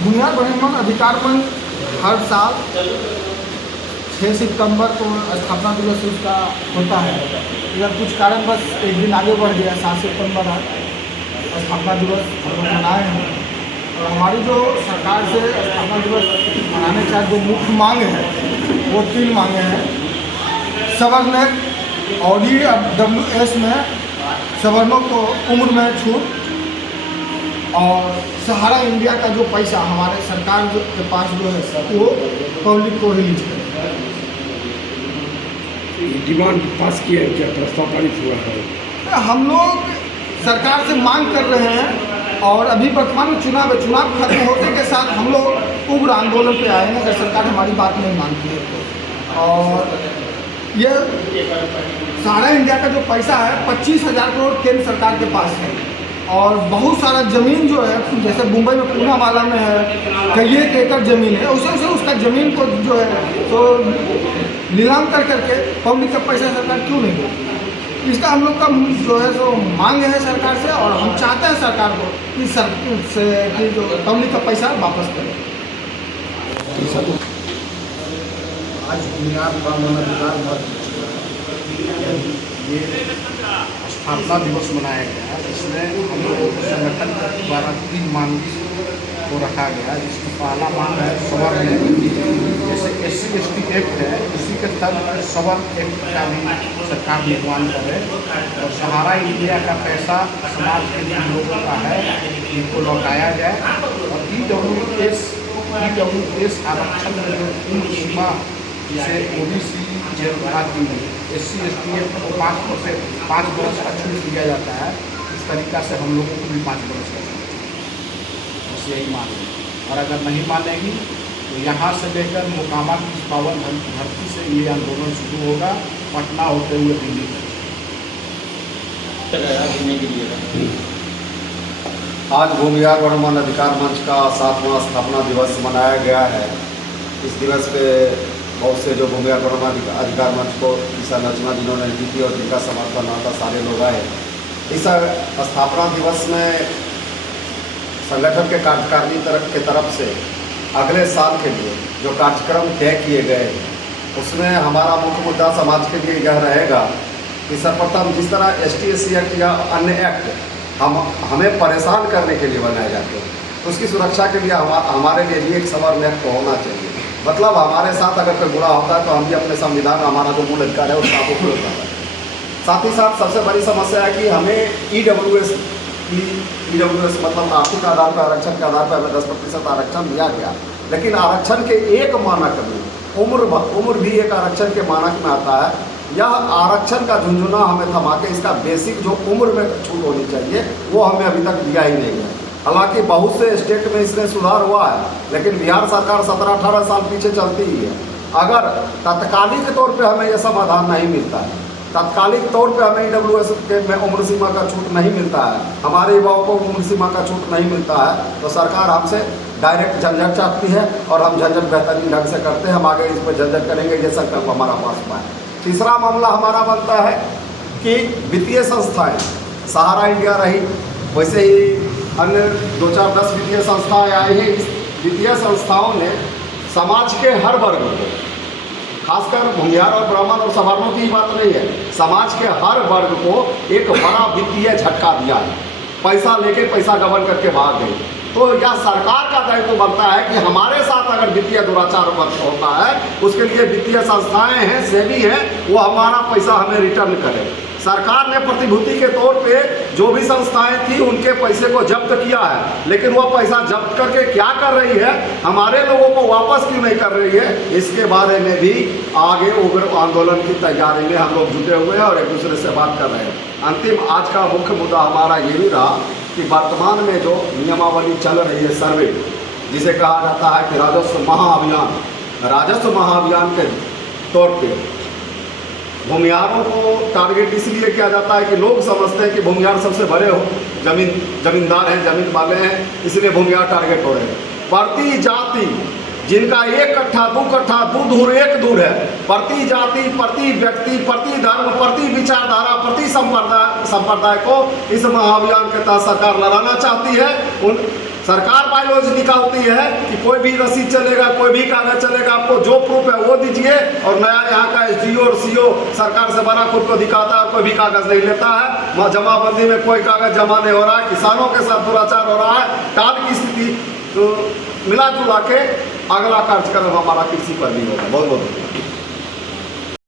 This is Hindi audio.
भूमिहार वनोन्मूलन अधिकार मंच हर साल 6 सितंबर को स्थापना दिवस उसका होता है। इधर कुछ कारणवश एक दिन आगे बढ़ गया, 7 सितंबर है स्थापना दिवस हम लोग मनाए हैं। और हमारी जो सरकार से स्थापना दिवस मनाने का जो मुख्य मांग है वो 3 मांगे हैं। सवर्ण और EWS में सवर्णों को उम्र में छूट, और सहारा इंडिया का जो पैसा हमारे सरकार के पास जो है वो पब्लिक को रिलीज करें। डिमांड पास किया है, क्या प्रस्ताव पारित हुआ है? हम लोग सरकार से मांग कर रहे हैं और अभी वर्तमान में चुनाव खत्म होने के साथ हम लोग उग्र आंदोलन पे आएंगे अगर सरकार हमारी बात नहीं मानती है तो। और ये सहारा इंडिया का जो पैसा है 25,000 करोड़ केंद्र सरकार के पास है, और बहुत सारा ज़मीन जो है जैसे मुंबई में पूनावाला में है कई एक एकड़ ज़मीन है, उसे उसका ज़मीन को जो है तो नीलाम करके पब्लिक का पैसा सरकार क्यों नहीं देती? इसका हम लोग का जो है सो मांग है सरकार से, और हम चाहते हैं सरकार को कि जो पब्लिक का पैसा वापस करें। आज भूमिहार वनोन्मूलन अधिकार मंच ये स्थापना दिवस मनाया गया। इसमें हम लोगों के संगठन द्वारा 3 मांग को रखा गया, जिसमें पहला मांग है सवर्ण, जैसे SC/ST एक्ट है उसी के तहत सवर्ण एक्ट का भी सरकार निर्माण करे, और सहारा इंडिया का पैसा समाज के जिन लोगों का है इनको लौटाया जाए, और EWS आरक्षण में जो उम्र सीमा जिसे OBC जनजाति में SC/ST को 5 वर्ष का छूट दिया जाता है, इस तरीका से हम लोगों को भी 5 वर्ष का छूट, बस यही मांग है। और अगर नहीं मानेगी तो यहाँ से लेकर मोकामा की 52 धरती से ये आंदोलन शुरू होगा, पटना होते हुए दिल्ली तक। आज भूमिहार वनोन्मूलन अधिकार मंच का 7वां स्थापना दिवस मनाया गया है। इस दिवस पे बहुत से जो भूमिहार वनोन्मूलन अधिकार मंच को की संरचना जिन्होंने की थी और जिनका समर्थन आता सारे लोग आए। इस स्थापना दिवस में संगठन के कार्यकारिणी की तरफ से अगले साल के लिए जो कार्यक्रम तय किए गए उसमें हमारा मुख्य मुद्दा समाज के लिए यह रहेगा कि सर्वप्रथम जिस तरह ST/SC एक्ट या अन्य एक्ट हमें परेशान करने के लिए बनाए जाते हैं, तो उसकी सुरक्षा के लिए हमारे लिए भी एक सवर्ण एक्ट होना चाहिए। मतलब हमारे साथ अगर कोई बुरा होता है तो हम भी अपने संविधान, हमारा जो मूल अधिकार है उसका उपयोग करते हैं। साथ ही साथ सबसे बड़ी समस्या है कि हमें EWS मतलब आर्थिक आधार पर आरक्षण के आधार पर हमें 10% आरक्षण दिया गया, लेकिन आरक्षण के एक मानक में उम्र भी एक आरक्षण के मानक में आता है। यह आरक्षण का झुंझुना हमें थमा के इसका बेसिक जो उम्र में छूट होनी चाहिए वो हमें अभी तक दिया ही नहीं है। हालांकि बहुत से स्टेट में इसमें सुधार हुआ है, लेकिन बिहार सरकार 17-18 साल पीछे चलती ही है। अगर तत्कालिक तौर पे हमें यह समाधान नहीं मिलता है, तत्कालिक तौर पे हमें EWS में उम्र सीमा का छूट नहीं मिलता है, हमारे युवाओं को उम्र सीमा का छूट नहीं मिलता है, तो सरकार हमसे डायरेक्ट झंझट चाहती है, और हम झंझट बेहतरीन ढंग से करते हैं। हम आगे इस पर झंझट करेंगे, ये संकल्प हमारा पास पाए। तीसरा मामला हमारा बनता है कि वित्तीय संस्थाएं सहारा इंडिया रही, वैसे ही अन्य 2-4-10 वित्तीय संस्थाएं आई हैं। इस वित्तीय संस्थाओं ने समाज के हर वर्ग को, खासकर भूमिहार और ब्राह्मण और सवर्णों की बात नहीं है, समाज के हर वर्ग को एक बड़ा वित्तीय झटका दिया है। पैसा लेके पैसा गबन करके भाग गई। तो यह सरकार का दायित्व बनता है कि हमारे साथ अगर वित्तीय दुराचार होता है उसके लिए वित्तीय संस्थाएं हैं, सेबी हैं, वो हमारा पैसा हमें रिटर्न करें। सरकार ने प्रतिभूति के तौर पे जो भी संस्थाएं थी उनके पैसे को जब्त किया है, लेकिन वो पैसा जब्त करके क्या कर रही है, हमारे लोगों को वापस क्यों नहीं कर रही है, इसके बारे में भी आगे उग्र आंदोलन की तैयारी में हम लोग जुटे हुए हैं और एक दूसरे से बात कर रहे हैं। अंतिम आज का मुख्य मुद्दा हमारा ये भी रहा कि वर्तमान में जो नियमावली चल रही है, सर्वे जिसे कहा जाता है कि राजस्व महाअभियान के तौर पे भूमिहारों को टारगेट इसलिए किया जाता है कि लोग समझते हैं कि भूमिहार सबसे बड़े जमींदार हैं, जमीन वाले हैं, इसलिए भूमिहार टारगेट हो रहे हैं। प्रति जाति जिनका 1 कट्ठा 2 कट्ठा 2 धूर 1 धूर है, प्रति जाति, प्रति व्यक्ति, प्रति धर्म, प्रति विचारधारा, प्रति संप्रदाय को इस महाअभियान के तहत सरकार लड़ाना चाहती है। सरकार बायोलॉजी निकालती है कि कोई भी रसीद चलेगा, कोई भी कागज चलेगा, आपको जो प्रूफ है वो दीजिए, और नया यहाँ का SDO और CO सरकार से बना खुद को दिखाता है और कोई भी कागज नहीं लेता है। वहाँ जमाबंदी में कोई कागज जमा नहीं हो रहा है, किसानों के साथ दुराचार हो रहा है, काल की स्थिति तो मिला जुला के अगला कार्यक्रम हमारा कृषि पर भी होगा। बहुत बहुत धन्यवाद।